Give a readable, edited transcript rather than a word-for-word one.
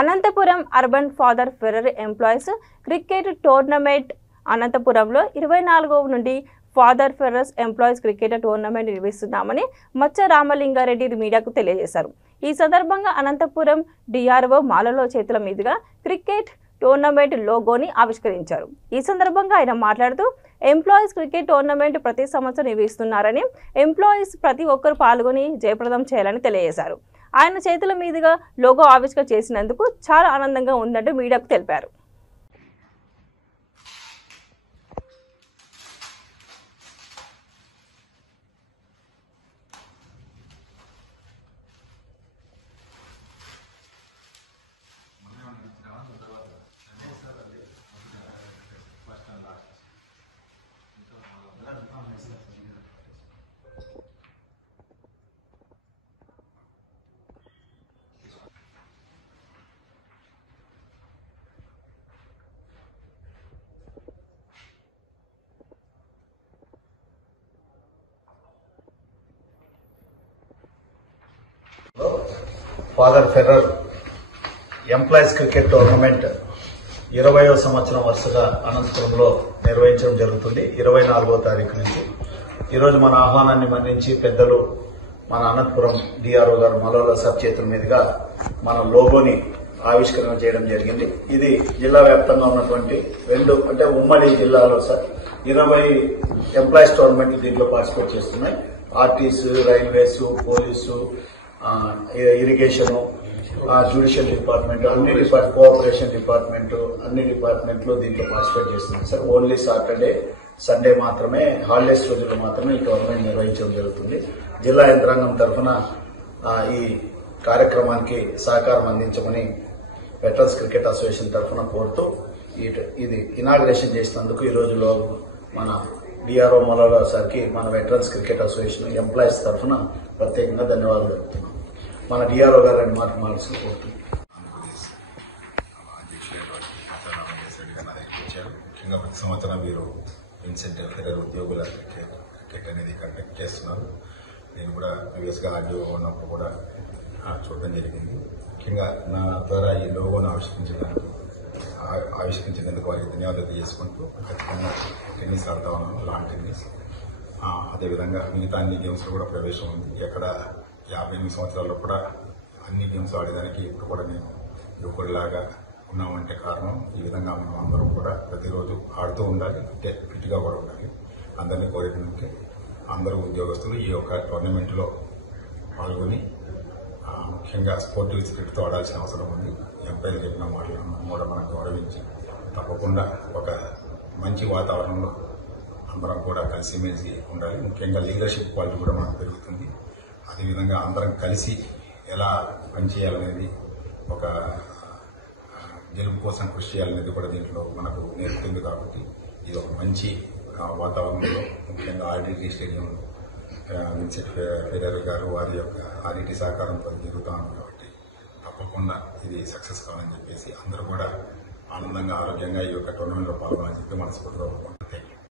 Anantapuram urban father Ferrer employees cricket tournament అనంతపురంలో 24వ నుండి father Ferrer's employees cricket tournament నిర్వహిస్తున్నామని మచ్చ రామలింగారెడ్డి మీడియాకు తెలియజేశారు. ఈ సందర్భంగా అనంతపురం డిఆర్ఓ మాలలో చేతుల మీదుగా క్రికెట్ టోర్నమెంట్ లోగోని ఆవిష్కరించారు. ఈ సందర్భంగా ఆయన మాట్లాడుతూ ఎంప్లాయీస్ క్రికెట్ టోర్నమెంట్ ప్రతి సంవత్సరం నిర్వహిస్తున్నారని, ఎంప్లాయీస్ ప్రతి ఒక్కరు పాల్గొని జయప్రదం చేయాలని తెలియజేశారు. ఆయన చేతుల మీదుగా లోగో ఆవిష్కరణ చేసినందుకు చాలా ఆనందంగా ఉందంటూ మీడియాకు తెలిపారు. Father Ferrer employees cricket tournament 20వ సంవత్సరం వరుసగా అనంతపురంలో నిర్వహించడం జరుగుతుంది. 24వ తారీఖు నుంచి ఈరోజు మన ఆహ్వానాన్ని మన్నించి పెద్దలు మన అనంతపురం డిఆర్ఓ గారు మలోలా సార్ చేతుల మీదుగా మన లోగోని ఆవిష్కరణ చేయడం జరిగింది. ఇది జిల్లా వ్యాప్తంగా ఉన్నటువంటి ఉమ్మడి జిల్లాలో సార్ 20 ఎంప్లాయీస్ టోర్నమెంట్ దీంట్లో పార్టిసిపేట్ చేస్తున్నాయి. ఆర్టీస్, railways, police, irrigation, judicial department, cooperation department, అన్ని డిపార్ట్మెంట్లు దీంట్లో పార్టిసిపేట్ చేస్తున్నాయి సార్. ఓన్లీ సాటర్డే, సండే మాత్రమే, హాలిడేస్ రోజుల్లో మాత్రమే ఈ టోర్నమెంట్ నిర్వహించడం జరుగుతుంది. జిల్లా యంత్రాంగం తరఫున ఈ కార్యక్రమానికి సహకారం అందించమని వెటరన్స్ క్రికెట్ అసోసియేషన్ తరఫున కోరుతూ ఇది ఇనాగ్రేషన్ చేసినందుకు ఈ రోజులో మన డిఆర్ఓ మలోలా సార్కి మన వెటరన్స్ క్రికెట్ అసోసియేషన్ ఎంప్లాయీస్ తరఫున ప్రత్యేకంగా ధన్యవాదాలు చెప్తున్నాం. మన డిఆర్ఓ గారు అని మాట్లాడాల్సి కోరుతున్నాం. ముఖ్యంగా ప్రతి సంవత్సరం మీరు విన్సెంట్ ఫెర్రర్ ఉద్యోగుల క్రికెట్ అనేది కండక్ట్ చేస్తున్నారు. నేను కూడా ప్రీవియస్గా ఆర్డీఓ ఉన్నప్పుడు కూడా చూడటం జరిగింది. ముఖ్యంగా నా ద్వారా ఈ లోగోను ఆవిష్కరించినందుకు వారికి ధన్యవాదాలు చేసుకుంటూ ఖచ్చితంగా టెన్నిస్ ఆడుతా ఉన్నాను, లాన్ టెన్నిస్. అదేవిధంగా మిగతా అన్ని గేమ్స్లో కూడా ప్రవేశం ఉంది. ఎక్కడ 58 సంవత్సరాల్లో కూడా అన్ని గేమ్స్ ఆడేదానికి ఇప్పుడు కూడా నేను యువకుడిలాగా ఉన్నామంటే కారణం ఈ విధంగా మనం అందరం కూడా ప్రతిరోజు ఆడుతూ ఉండాలి, అంటే ఫిట్గా కూడా ఉండాలి. అందరినీ కోరేటందుకే అందరూ ఉద్యోగస్తులు ఈ యొక్క టోర్నమెంట్లో పాల్గొని ముఖ్యంగా స్పోర్టివ్ స్పిరిట్తో ఆడాల్సిన అవసరం ఉంది. ఎంపైర్లు చెప్పిన మాటలను కూడా మనం గౌరవించి తప్పకుండా ఒక మంచి వాతావరణంలో అందరం కూడా కలిసిమెలిసి ఉండాలి. ముఖ్యంగా లీడర్షిప్ క్వాలిటీ కూడా మనకు పెరుగుతుంది. అదేవిధంగా అందరం కలిసి ఎలా పనిచేయాలనేది, ఒక గెలుపు కోసం కృషి చేయాలనేది కూడా దీంట్లో మనకు నేర్పుతుంది. కాబట్టి ఇది ఒక మంచి వాతావరణంలో ముఖ్యంగా ఆర్డిటీ స్టేడియంలో విన్సెంట్ ఫెర్రర్ గారు వారి యొక్క ఆర్డిటీ సహకారంతో జరుగుతూ ఉంది. కాబట్టి తప్పకుండా ఇది సక్సెస్ కావాలని చెప్పేసి అందరూ కూడా ఆనందంగా, ఆరోగ్యంగా ఈ యొక్క టోర్నమెంట్లో పాల్గొనాలని చెప్పి మనస్ఫూర్తిగా